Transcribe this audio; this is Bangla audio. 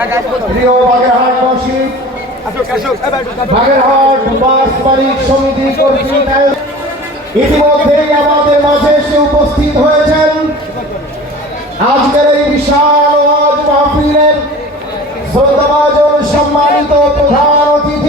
প্রিয় বাগেরহাট মসজিদ বাগেরহাট বাস মালিক সমিতি কর্তৃক ইতিমধ্যেই আমাদের মাঝে এসে উপস্থিত হয়েছেন আজকের এই বিশাল ওয়াজ মাহফিলের শ্রদ্ধাভাজন সম্মানিত প্রধান অতিথি